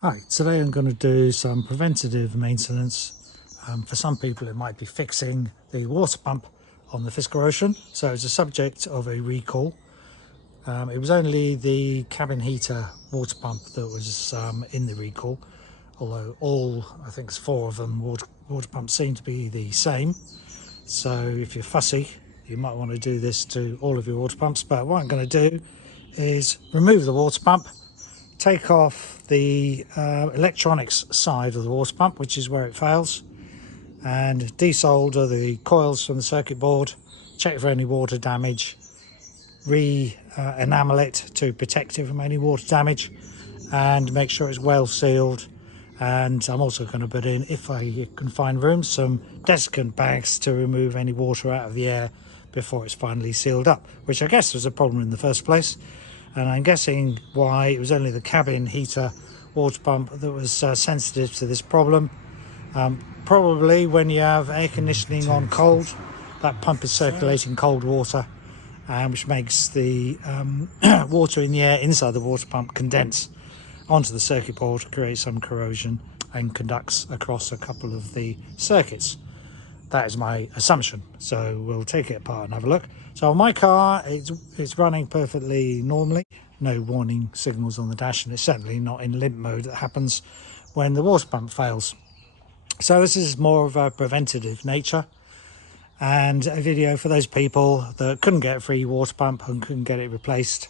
Hi, today I'm going to do some preventative maintenance. For some people it might be fixing the water pump on the Fisker Ocean, so it's a subject of a recall. It was only the cabin heater water pump that was in the recall, although I think it's 4 of them, water pumps seem to be the same. So if you're fussy, you might want to do this to all of your water pumps, but what I'm going to do is remove the water pump, take off the electronics side of the water pump, which is where it fails, and desolder the coils from the circuit board, check for any water damage, enamel it to protect it from any water damage, and make sure it's well sealed. And I'm also going to put in, if I can find room, some desiccant bags to remove any water out of the air before it's finally sealed up, which I guess was a problem in the first place. And I'm guessing why it was only the cabin heater water pump that was sensitive to this problem. Probably when you have air conditioning on cold, that pump is circulating cold water, which makes the water in the air inside the water pump condense onto the circuit board, create some corrosion, and conducts across a couple of the circuits. That is my assumption, so we'll take it apart and have a look. So on my car, it's running perfectly normally, no warning signals on the dash, and it's certainly not in limp mode that happens when the water pump fails. So this is more of a preventative nature, and a video for those people that couldn't get a free water pump and couldn't get it replaced,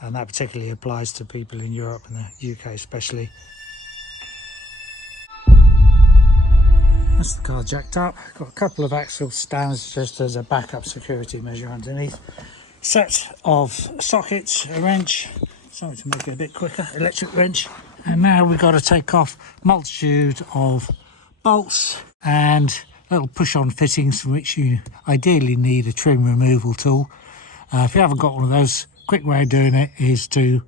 and that particularly applies to people in Europe and the UK especially. That's the car jacked up. Got a couple of axle stands just as a backup security measure underneath. Set of sockets, a wrench, something to make it a bit quicker, electric wrench. And now we've got to take off multitude of bolts and little push-on fittings from which you ideally need a trim removal tool. If you haven't got one of those, quick way of doing it is to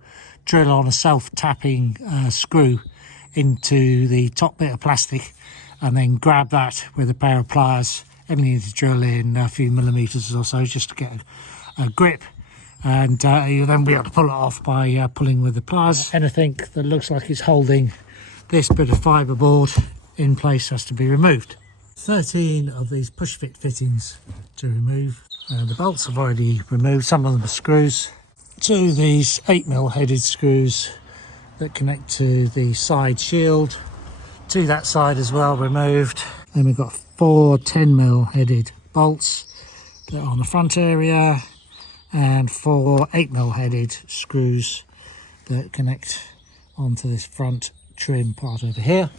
drill on a self-tapping screw into the top bit of plastic, and then grab that with a pair of pliers. Only need to drill in a few millimetres or so just to get a grip, and you'll then be able to pull it off by pulling with the pliers. Anything that looks like it's holding this bit of fibreboard in place has to be removed. 13 of these push fit fittings to remove. The bolts I've already removed, some of them are screws. 2 of these 8mm headed screws that connect to the side shield, to that side as well, removed. Then we've got 4 10mm headed bolts that are on the front area, and 4 8mm headed screws that connect onto this front trim part over here.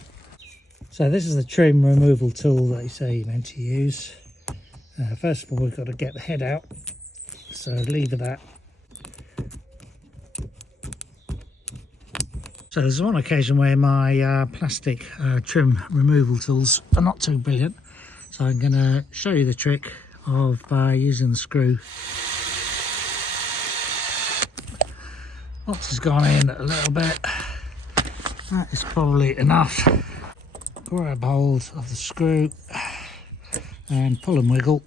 So this is the trim removal tool that you say you're meant to use. First of all, we've got to get the head out, so lever that. So there's one occasion where my plastic trim removal tools are not too brilliant, so I'm going to show you the trick of using the screw. Once it's gone in a little bit, that is probably enough. Grab hold of the screw and pull and wiggle,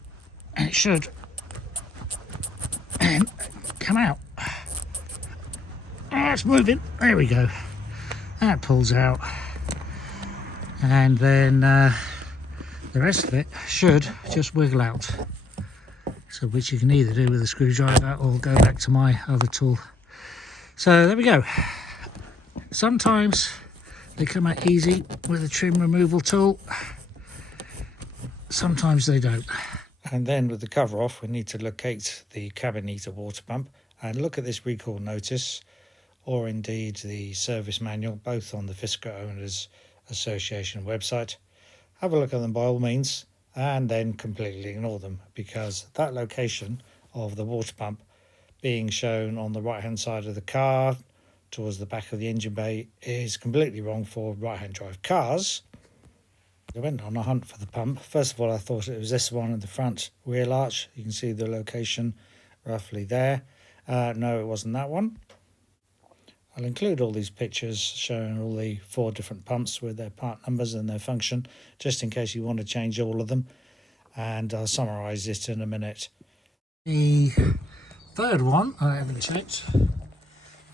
and it should come out. It's moving, there we go. That pulls out, and then the rest of it should just wiggle out, so which you can either do with a screwdriver or go back to my other tool. So there we go. Sometimes they come out easy with a trim removal tool, sometimes they don't. And then with the cover off, we need to locate the cabin heater water pump and look at this recall notice, or indeed the service manual, both on the Fisker Owners Association website. Have a look at them by all means, and then completely ignore them, because that location of the water pump being shown on the right hand side of the car towards the back of the engine bay is completely wrong for right hand drive cars. I went on a hunt for the pump. First of all, I thought it was this one in the front wheel arch. You can see the location roughly there. No, it wasn't that one. I'll include all these pictures showing all the 4 different pumps with their part numbers and their function, just in case you want to change all of them, and I'll summarise it in a minute. The third one I haven't checked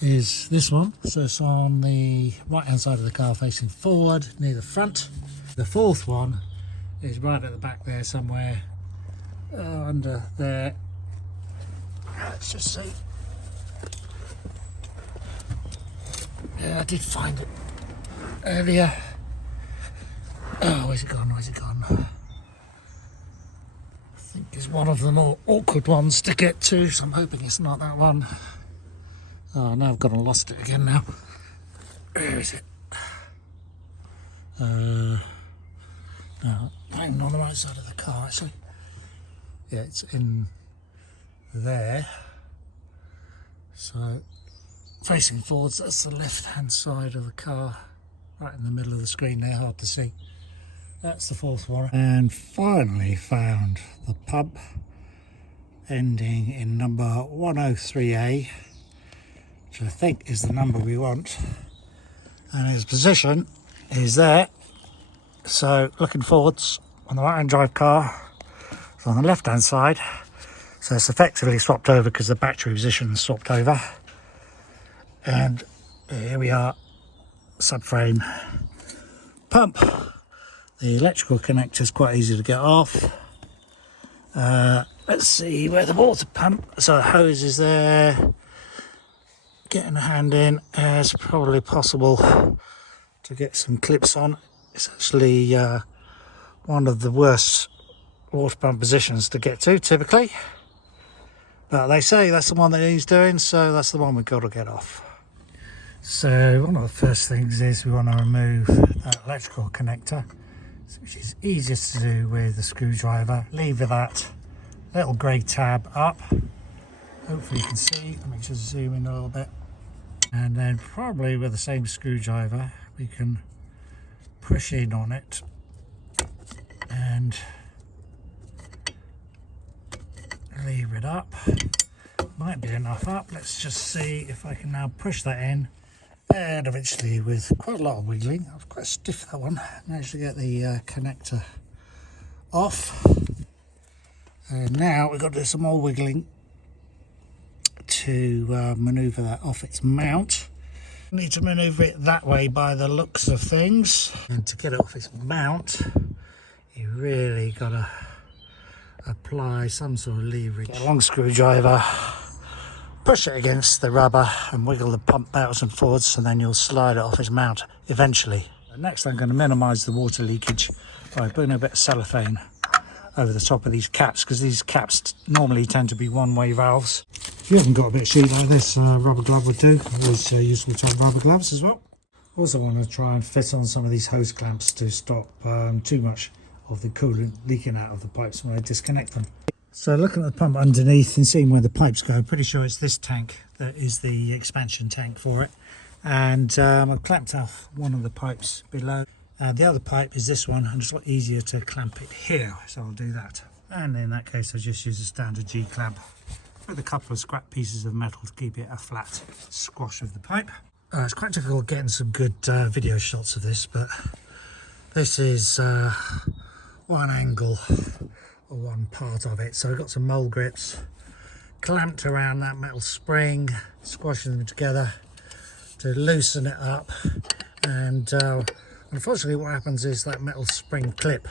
is this one. So it's on the right hand side of the car facing forward near the front. The fourth one is right at the back there somewhere, under there. Let's just see. Yeah, I did find it earlier. Oh, where's it gone? Where's it gone? I think it's one of the more awkward ones to get to, so I'm hoping it's not that one. Oh, now I've gone and lost it again now. Where is it? No, hanging on the right side of the car actually. Yeah, it's in there. So, facing forwards, that's the left hand side of the car. Right in the middle of the screen there, hard to see. That's the fourth one. And finally found the pump ending in number 103A, which I think is the number we want. And its position is there. So looking forwards on the right hand drive car, it's on the left hand side. So it's effectively swapped over because the battery position is swapped over. And here we are, subframe pump. The electrical connector is quite easy to get off. Let's see where the water pump, so the hose is there. Getting a hand in as probably possible to get some clips on. It's actually one of the worst water pump positions to get to typically. But they say that's the one that he's doing, so that's the one we've got to get off. So one of the first things is we want to remove that electrical connector, which is easiest to do with the screwdriver. Lever that little grey tab up. Hopefully you can see. Let me just zoom in a little bit. And then probably with the same screwdriver we can push in on it and lever it up. Might be enough up. Let's just see if I can now push that in. And eventually, with quite a lot of wiggling, I was quite stiff that one, managed to get the connector off. And now we've got to do some more wiggling to manoeuvre that off its mount. Need to manoeuvre it that way by the looks of things. And to get it off its mount, you really got to apply some sort of leverage. Get a long screwdriver, push it against the rubber and wiggle the pump backwards and forwards, and then you'll slide it off its mount eventually. Next I'm going to minimise the water leakage by putting a bit of cellophane over the top of these caps, because these caps normally tend to be one-way valves. If you haven't got a bit of sheet like this, a rubber glove would do. Always useful to have rubber gloves as well. Also want to try and fit on some of these hose clamps to stop too much of the coolant leaking out of the pipes when I disconnect them. So looking at the pump underneath and seeing where the pipes go, I'm pretty sure it's this tank that is the expansion tank for it. And I've clamped off one of the pipes below. The other pipe is this one, and it's a lot easier to clamp it here, so I'll do that. And in that case, I just use a standard G-clamp with a couple of scrap pieces of metal to keep it a flat squash of the pipe. It's quite difficult getting some good video shots of this, but this is one angle or one part of it. So I've got some mole grips clamped around that metal spring, squashing them together to loosen it up. And unfortunately what happens is that metal spring clip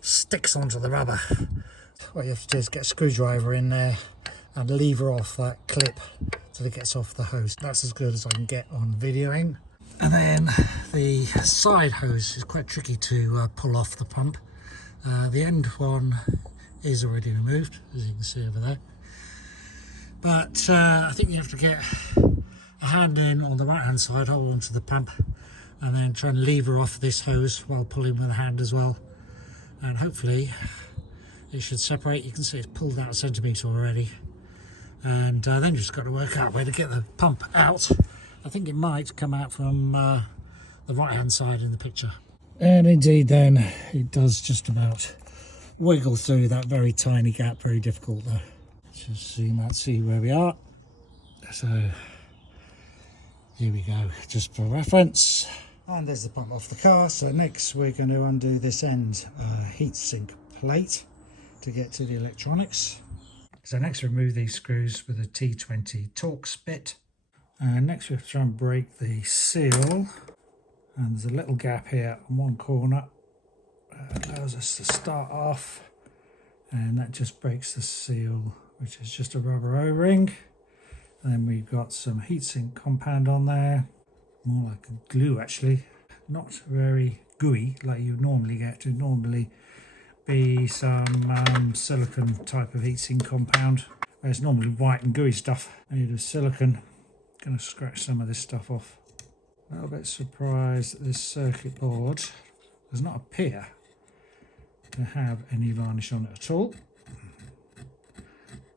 sticks onto the rubber. What you have to do is get a screwdriver in there and lever off that clip till it gets off the hose. That's as good as I can get on videoing. And then the side hose is quite tricky to pull off the pump. The end one is already removed, as you can see over there. But I think you have to get a hand in on the right hand side, hold onto the pump, and then try and lever off this hose while pulling with a hand as well. And hopefully it should separate. You can see it's pulled out a centimetre already. And then you've just got to work out where to get the pump out. I think it might come out from the right hand side in the picture. And indeed then it does just about wiggle through that very tiny gap, very difficult though. Let's just zoom out, see where we are. So here we go, just for reference. And there's the pump off the car. So next we're going to undo this end heatsink plate to get to the electronics. So next remove these screws with a T20 Torx bit. And next we have to try and break the seal, and there's a little gap here on one corner that allows us to start off, and that just breaks the seal, which is just a rubber O-ring. And then we've got some heatsink compound on there, more like a glue actually, not very gooey like you normally get. To normally be some silicon type of heatsink compound. It's normally white and gooey stuff made of silicon. Going to scratch some of this stuff off. A little bit surprised that this circuit board does not appear to have any varnish on it at all.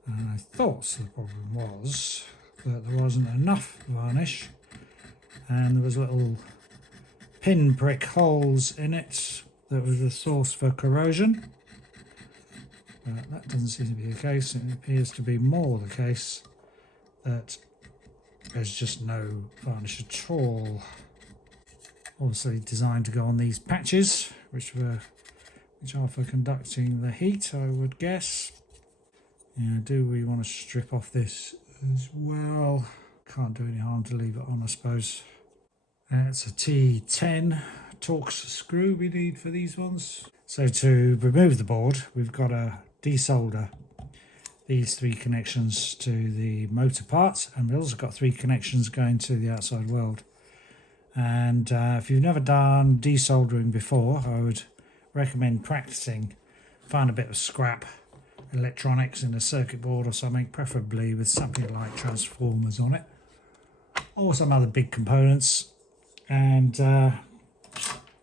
And I thought the problem was that there wasn't enough varnish, and there was little pin prick holes in it that was the source for corrosion. But that doesn't seem to be the case. It appears to be more the case that there's just no varnish at all. Obviously designed to go on these patches, which are for conducting the heat, I would guess. Yeah, do we want to strip off this as well? Can't do any harm to leave it on, I suppose. It's a T10 Torx screw we need for these ones. So to remove the board, we've got to desolder these 3 connections to the motor parts, and we've also got 3 connections going to the outside world. And if you've never done desoldering before, I would recommend practicing. Find a bit of scrap electronics in a circuit board or something, preferably with something like transformers on it, or some other big components, and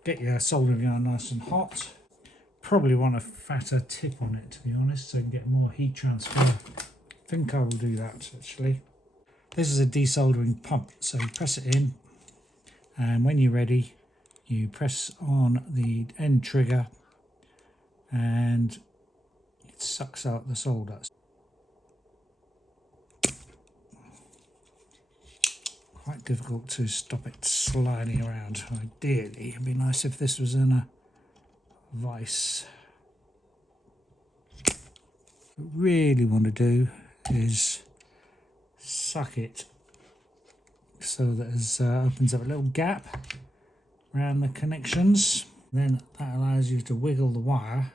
get your soldering iron nice and hot. Probably want a fatter tip on it, to be honest, so you can get more heat transfer. I think I will do that actually. This is a desoldering pump, so you press it in, and when you're ready you press on the end trigger and it sucks out the solder. Quite difficult to stop it sliding around. Ideally it'd be nice if this was in a vice. What we really want to do is suck it so that it opens up a little gap around the connections. Then that allows you to wiggle the wire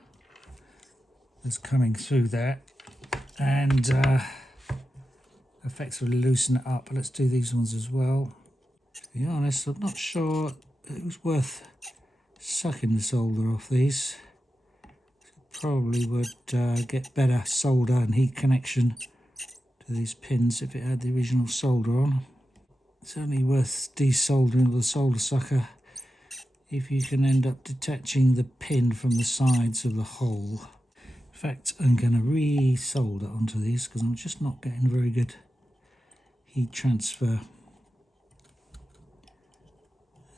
that's coming through there and effectively loosen it up. Let's do these ones as well. To be honest, I'm not sure it was worth sucking the solder off these. Probably would get better solder and heat connection to these pins if it had the original solder on. It's only worth desoldering with a solder sucker if you can end up detaching the pin from the sides of the hole. In fact, I'm going to re-solder onto these because I'm just not getting very good heat transfer.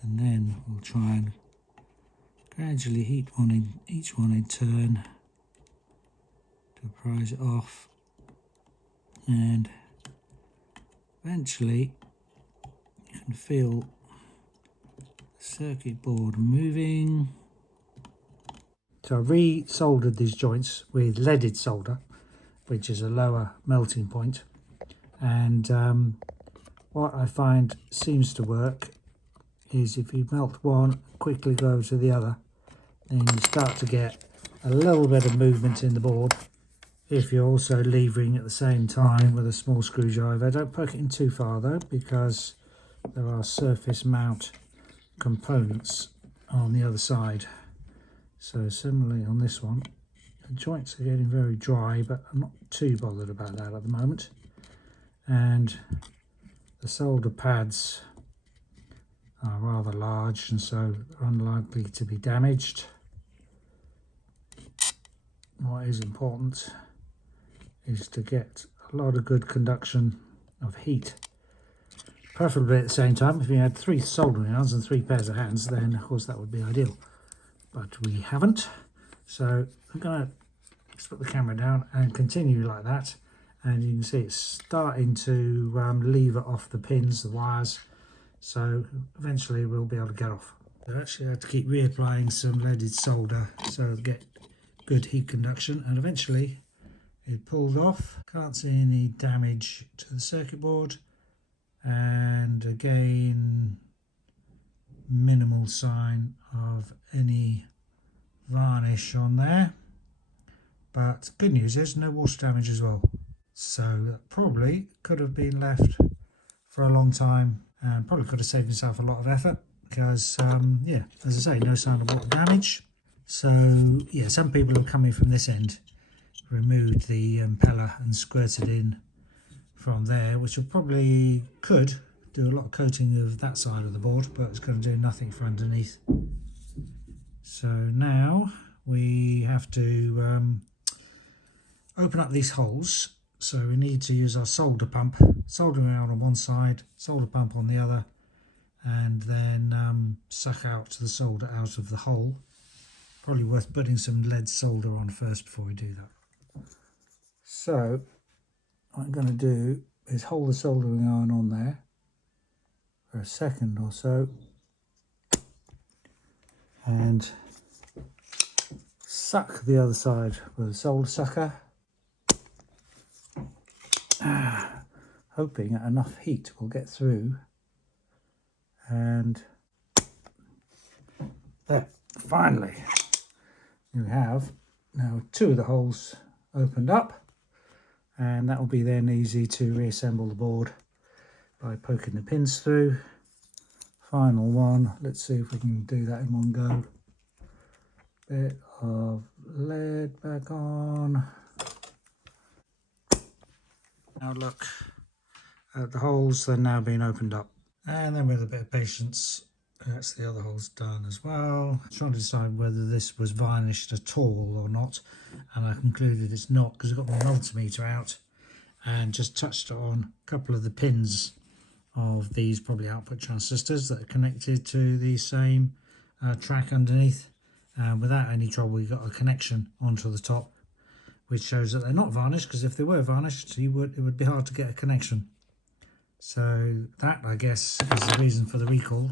And then we'll try and gradually heat each one in turn to prise it off, and eventually you can feel the circuit board moving. So I re-soldered these joints with leaded solder, which is a lower melting point, and what I find seems to work is if you melt one, quickly go over to the other, then you start to get a little bit of movement in the board. If you're also levering at the same time with a small screwdriver, don't poke it in too far though, because there are surface mount components on the other side. So similarly on this one, the joints are getting very dry, but I'm not too bothered about that at the moment. And the solder pads are rather large and so unlikely to be damaged. What is important is to get a lot of good conduction of heat, preferably at the same time. If you had 3 soldering irons and 3 pairs of hands, then of course that would be ideal, but we haven't. So I'm going to put the camera down and continue like that, and you can see it's starting to lever off the pins, the wires, so eventually we'll be able to get off. I actually had to keep reapplying some leaded solder so to get good heat conduction, and eventually it pulled off. Can't see any damage to the circuit board, and again minimal sign of any varnish on there, but good news is no water damage as well, so that probably could have been left for a long time and probably could have saved himself a lot of effort because yeah, as I say, no sign of water damage. So yeah, some people have come in from this end, removed the impeller and squirted in from there, which will probably could do a lot of coating of that side of the board, but it's going to do nothing for underneath. So now we have to open up these holes. So we need to use our solder pump, soldering out on one side, solder pump on the other, and then suck out the solder out of the hole. Probably worth putting some lead solder on first before we do that. So what I'm going to do is hold the soldering iron on there for a second or so and suck the other side with a solder sucker, hoping that enough heat will get through. And there, finally you have now two of the holes opened up, and that will be then easy to reassemble the board by poking the pins through. Final one, let's see if we can do that in one go. Bit of lead back on. Now look at the holes, they're now being opened up, and then with a bit of patience, that's the other holes done as well. Trying to decide whether this was varnished at all or not, and I concluded it's not because I've got my multimeter out and just touched on a couple of the pins of these probably output transistors that are connected to the same track underneath. Without any trouble, we got a connection onto the top, which shows that they're not varnished, because if they were varnished, it would be hard to get a connection. So that, I guess, is the reason for the recall,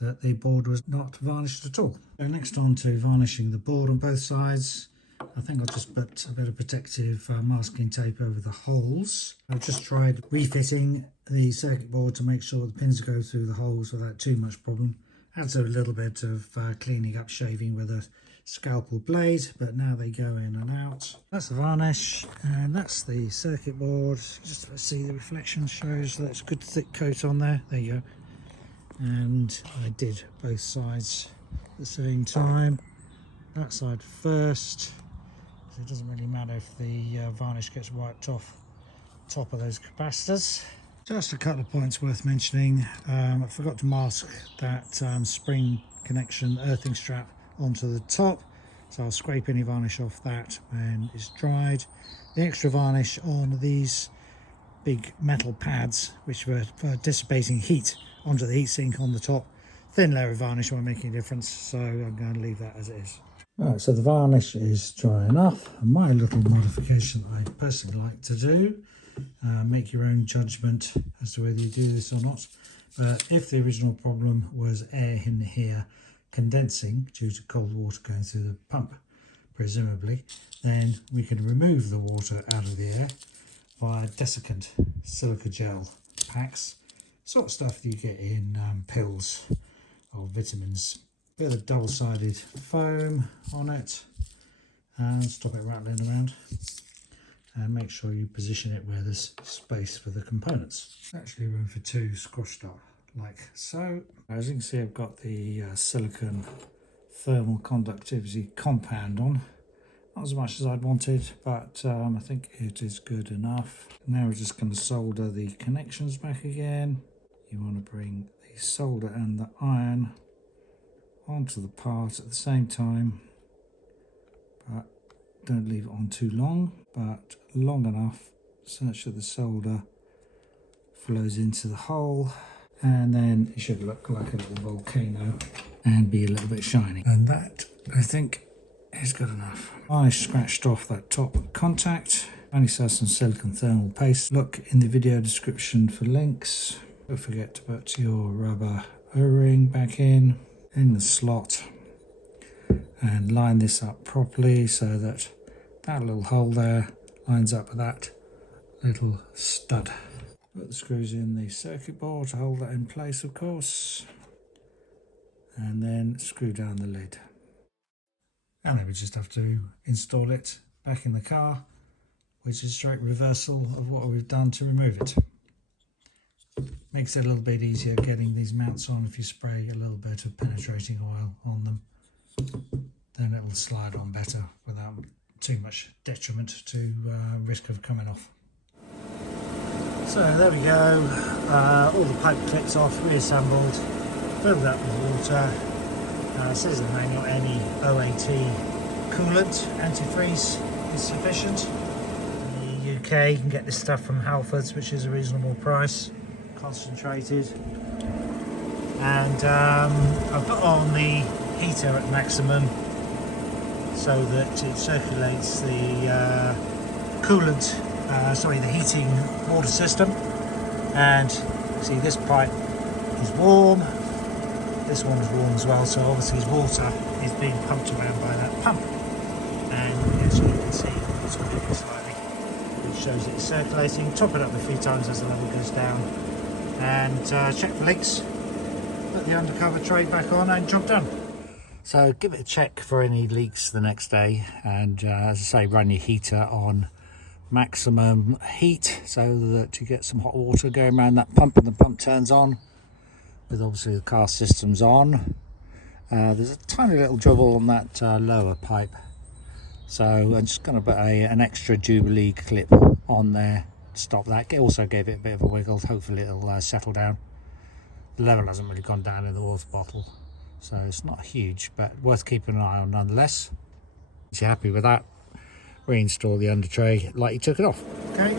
that the board was not varnished at all. So next on to varnishing the board on both sides. I think I'll just put a bit of protective masking tape over the holes. I've just tried refitting the circuit board to make sure the pins go through the holes without too much problem. Adds a little bit of cleaning up, shaving with a scalpel blade, but now they go in and out. That's the varnish, and that's the circuit board. Just to see the reflection shows that's a good thick coat on there. There you go. And I did both sides at the same time. That side first. So it doesn't really matter if the varnish gets wiped off the top of those capacitors. Just a couple of points worth mentioning. I forgot to mask that spring connection earthing strap onto the top, so I'll scrape any varnish off that when it's dried. The extra varnish on these big metal pads, which were for dissipating heat onto the heatsink on the top, thin layer of varnish won't make any difference, so I'm going to leave that as it is. Alright, so the varnish is dry enough. My little modification I personally like to do, make your own judgment as to whether you do this or not, but if the original problem was air in here condensing due to cold water going through the pump, presumably, then we could remove the water out of the air via desiccant silica gel packs, sort of stuff that you get in pills or vitamins. Bit of double-sided foam on it and stop it rattling around, and make sure you position it where there's space for the components. Actually room for two squashed up like so. As you can see, I've got the silicon thermal conductivity compound on. Not as much as I'd wanted, but I think it is good enough. Now we're just going to solder the connections back again. You want to bring the solder and the iron onto the part at the same time, but don't leave it on too long, but long enough such that the solder flows into the hole, and then it should look like a little volcano and be a little bit shiny. And that, I think, is good enough. I scratched off that top contact. Only saw some silicon thermal paste. Look in the video description for links. Don't forget to put your rubber O-ring back in the slot and line this up properly so that that little hole there lines up with that little stud. Put the screws in the circuit board to hold that in place, of course, and then screw down the lid. And then we just have to install it back in the car, which is straight reversal of what we've done to remove it. Makes it a little bit easier getting these mounts on. If you spray a little bit of penetrating oil on them, then it'll slide on better without too much detriment to risk of coming off. So there we go, all the pipe clips off, reassembled, filled up with water. It says in the manual any OAT coolant, antifreeze is sufficient. In the UK you can get this stuff from Halfords, which is a reasonable price, concentrated. And I've put on the heater at maximum so that it circulates the coolant, the heating water system. And see, this pipe is warm, this one is warm as well, so obviously water is being pumped around by that pump. And as you can see, it's moving slightly, which shows it's circulating. Top it up a few times as the level goes down, and check for leaks. Put the undercover tray back on and job done. So give it a check for any leaks the next day, and as I say, run your heater on maximum heat so that you get some hot water going around that pump, and the pump turns on with obviously the car systems on. There's a tiny little trouble on that lower pipe, so I'm just going to put an extra Jubilee clip on there to stop that. Also gave it a bit of a wiggle, hopefully it'll settle down. The level hasn't really gone down in the water bottle, so it's not huge, but worth keeping an eye on nonetheless. If you're happy with that, reinstall the under tray like you took it off. Okay,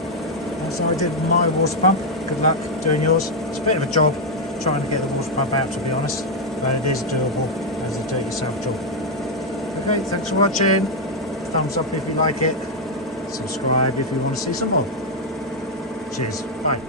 that's how I did with my water pump. Good luck doing yours. It's a bit of a job trying to get the water pump out, to be honest, but it is doable as a do-it-yourself job. Okay, thanks for watching. Thumbs up if you like it. Subscribe if you want to see some more. Cheers. Bye.